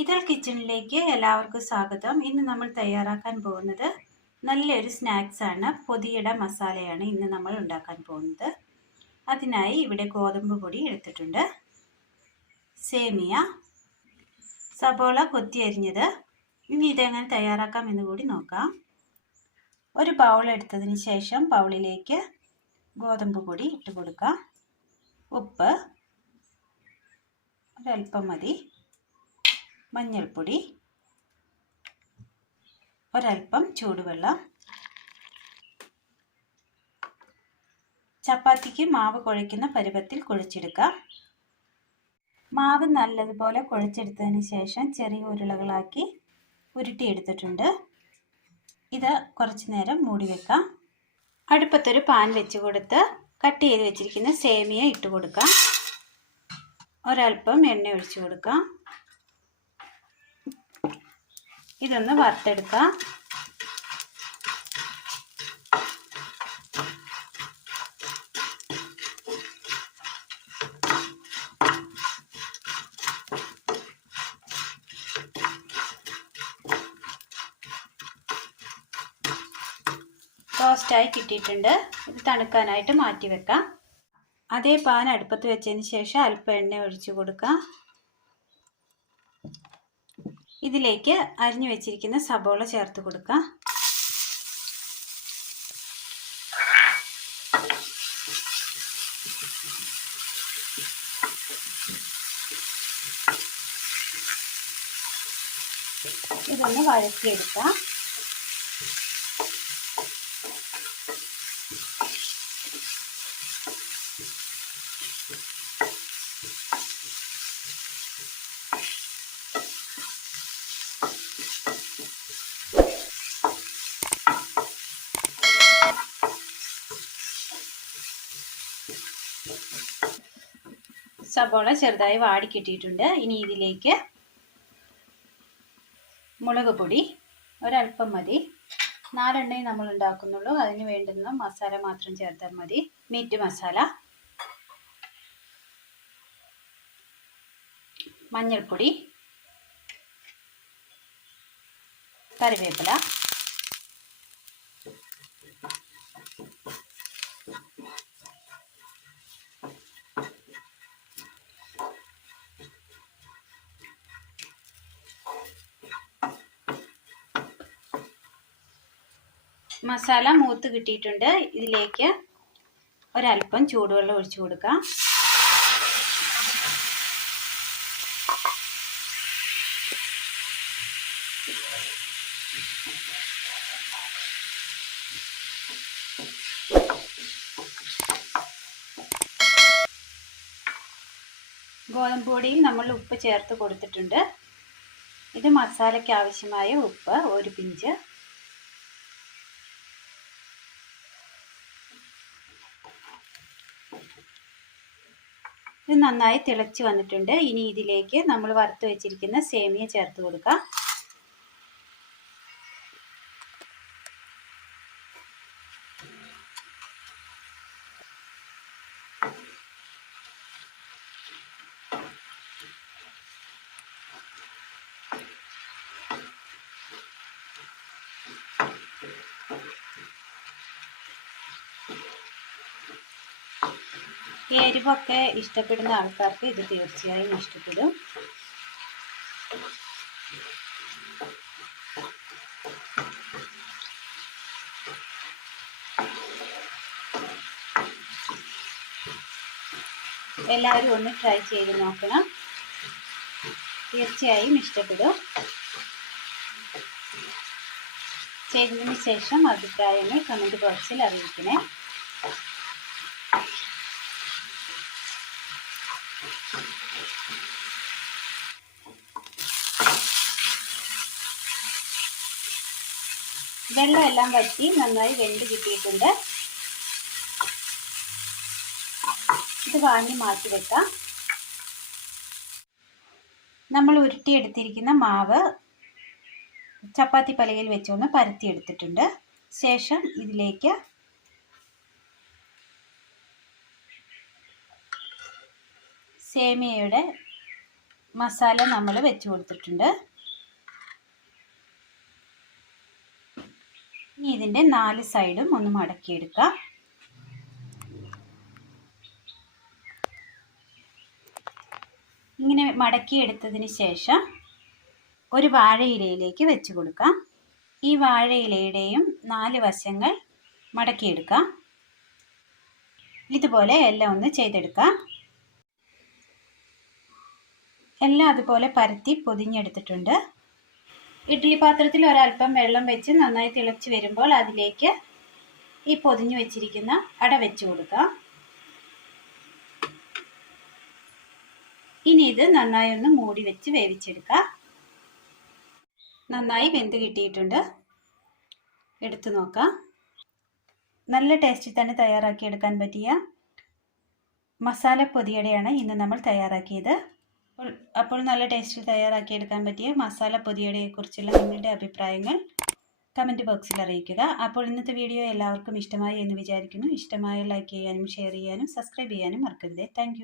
ഇതൾ കിച്ചണിലേക്ക് എല്ലാവർക്കും സ്വാഗതം. ഇന്ന് നമ്മൾ തയ്യാറാക്കാൻ പോകുന്നത് നല്ലൊരു സ്നാക്സ് ആണ്. പൊതിയട മസാലയാണ് ഇന്ന് നമ്മൾ ഉണ്ടാക്കാൻ പോകുന്നത്. അതിനായി ഇവിടെ ഗോതമ്പ് പൊടി എടുത്തിട്ടുണ്ട്, സേമിയ, സബോള കൊത്തി അരിഞ്ഞത്. ഇനി ഇതെങ്ങനെ തയ്യാറാക്കാം എന്ന് കൂടി നോക്കാം. ഒരു ബൗൾ എടുത്തതിന് ശേഷം ബൗളിലേക്ക് ഗോതമ്പ് പൊടി ഇട്ട് കൊടുക്കാം. ഉപ്പ് ഒരൽപ്പം മതി, മഞ്ഞൾപ്പൊടി, ഒരൽപ്പം ചൂടുവെള്ളം. ചപ്പാത്തിക്ക് മാവ് കുഴയ്ക്കുന്ന പരുവത്തിൽ കുഴച്ചെടുക്കാം. മാവ് നല്ലതുപോലെ കുഴച്ചെടുത്തതിന് ശേഷം ചെറിയ ഉരുളകളാക്കി ഉരുട്ടിയെടുത്തിട്ടുണ്ട്. ഇത് കുറച്ച് നേരം മൂടി വെക്കാം. അടുപ്പത്തൊരു പാൻ വെച്ച് കൊടുത്ത് കട്ട് ചെയ്ത് വെച്ചിരിക്കുന്ന സേമിയ ഇട്ട് കൊടുക്കാം. ഒരൽപ്പം എണ്ണ ഒഴിച്ചു കൊടുക്കാം. ഇതൊന്ന് വറുത്തെടുക്കാം. റോസ്റ്റായി കിട്ടിയിട്ടുണ്ട്. ഇത് തണുക്കാനായിട്ട് മാറ്റി വെക്കാം. അതേ പാൻ അടുപ്പത്ത് വെച്ചതിന് ശേഷം അല്പം എണ്ണ ഒഴിച്ചു കൊടുക്കാം. ഇതിലേക്ക് അരിഞ്ഞു വെച്ചിരിക്കുന്ന സബോള ചേർത്ത് കൊടുക്കാം. ഇതൊന്ന് വഴറ്റിയെടുക്കാം. സബോള ചെറുതായി വാടി കിട്ടിയിട്ടുണ്ട്. ഇനി ഇതിലേക്ക് മുളക് പൊടി ഒരൽപ്പം മതി. 4 എണ്ണയും നമ്മൾ ഉണ്ടാക്കുന്നുള്ളൂ. അതിന് വേണ്ടുന്ന മസാല മാത്രം ചേർത്താൽ മതി. മീറ്റ് മസാല, മഞ്ഞൾപ്പൊടി, കറിവേപ്പില, മസാല മൂത്ത് കിട്ടിയിട്ടുണ്ട്. ഇതിലേക്ക് ഒരൽപ്പം ചൂടുവെള്ളം ഒഴിച്ചു കൊടുക്കാം. ഗോതമ്പ് പൊടിയിൽ നമ്മൾ ഉപ്പ് ചേർത്ത് കൊടുത്തിട്ടുണ്ട്. ഇത് മസാലയ്ക്ക് ആവശ്യമായ ഉപ്പ്, ഒരു പിഞ്ച്. ഇത് നന്നായി തിളച്ച് വന്നിട്ടുണ്ട്. ഇനി ഇതിലേക്ക് നമ്മൾ വറുത്ത് വെച്ചിരിക്കുന്ന സേമിയ ചേർത്ത് കൊടുക്കാം. എരിവൊക്കെ ഇഷ്ടപ്പെടുന്ന ആൾക്കാർക്ക് ഇത് തീർച്ചയായും ഇഷ്ടപ്പെടും. എല്ലാവരും ഒന്ന് ട്രൈ ചെയ്ത് നോക്കണം. തീർച്ചയായും ഇഷ്ടപ്പെടും. ചെയ്തതിന് ശേഷം അഭിപ്രായങ്ങൾ കമൻറ്റ് ബോക്സിൽ അറിയിക്കണേ. വെള്ളം എല്ലാം വറ്റി നന്നായി വെന്ത് കിട്ടിയിട്ടുണ്ട്. ഇത് വാങ്ങി മാറ്റി വെക്കാം. നമ്മൾ ഉരുട്ടിയെടുത്തിരിക്കുന്ന മാവ് ചപ്പാത്തി പലകയിൽ വെച്ചൊന്ന് പരത്തിയെടുത്തിട്ടുണ്ട്. ശേഷം ഇതിലേക്ക് സേമിയയുടെ മസാല നമ്മൾ വെച്ച് കൊടുത്തിട്ടുണ്ട്. ഇനി ഇതിൻ്റെ 4 സൈഡും ഒന്ന് മടക്കിയെടുക്കാം. ഇങ്ങനെ മടക്കിയെടുത്തതിന് ശേഷം ഒരു വാഴയിലയിലേക്ക് വെച്ച് കൊടുക്കാം. ഈ വാഴയിലയുടെയും 4 വശങ്ങൾ മടക്കിയെടുക്കാം. ഇതുപോലെ എല്ലാം ഒന്ന് ചെയ്തെടുക്കാം. എല്ലാം അതുപോലെ പരത്തി പൊതിഞ്ഞെടുത്തിട്ടുണ്ട്. ഇഡ്ഡലി പാത്രത്തിൽ ഒരല്പം വെള്ളം വെച്ച് നന്നായി തിളച്ച് വരുമ്പോൾ അതിലേക്ക് ഈ പൊതിഞ്ഞു വെച്ചിരിക്കുന്ന അട വെച്ച് കൊടുക്കാം. ഇനി ഇത് നന്നായി ഒന്ന് മൂടി വെച്ച് വേവിച്ചെടുക്കാം. നന്നായി വെന്ത് കിട്ടിയിട്ടുണ്ട്. എടുത്തു നോക്കാം. നല്ല ടേസ്റ്റിൽ തന്നെ തയ്യാറാക്കിയെടുക്കാൻ പറ്റിയ മസാല പൊതിയടയാണ് ഇന്ന് നമ്മൾ തയ്യാറാക്കിയത്. അപ്പോൾ നല്ല ടേസ്റ്റിൽ തയ്യാറാക്കിയെടുക്കാൻ പറ്റിയ മസാല പൊതിയടയെക്കുറിച്ചുള്ള നിങ്ങളുടെ അഭിപ്രായങ്ങൾ കമൻറ്റ് ബോക്സിൽ അറിയിക്കുക. അപ്പോൾ ഇന്നത്തെ വീഡിയോ എല്ലാവർക്കും ഇഷ്ടമായി എന്ന് വിചാരിക്കുന്നു. ഇഷ്ടമായ ലൈക്ക് ചെയ്യാനും ഷെയർ ചെയ്യാനും സബ്സ്ക്രൈബ് ചെയ്യാനും മറക്കരുത്. താങ്ക്